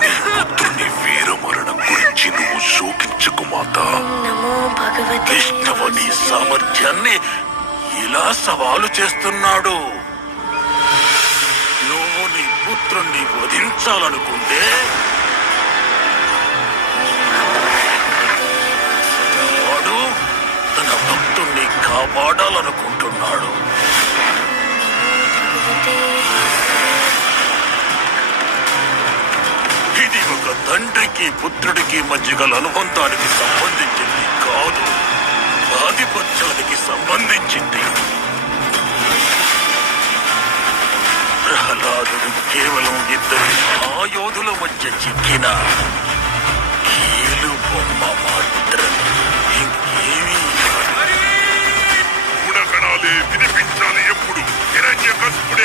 నీ పుత్రుని వీరమరణం గురించి నువ్వు శోకించకు మాత. విష్ణువు నీ సామర్థ్యాన్ని ఇలా సవాలు చేస్తున్నాడు. నువ్వు నీ పుత్రుణ్ణి వధించాలనుకుంటే వాడు తన భక్తుణ్ణి కాపాడాలనుకుంటున్నాడు. ఇది ఒక తండ్రికి పుత్రుడికి మధ్య గల అనుబంధానికి సంబంధించింది కాదు, ఆధిపత్యానికి సంబంధించింది. ప్రహ్లాదుడు కేవలం ఇద్దరు ఆయోధుల మధ్య చిక్కిన కీలు బొమ్మ మాత్రమే, ఇంకేమీ. గుణగణాలే వినిపించాలి ఎప్పుడు. హిరణ్యకశిపుడే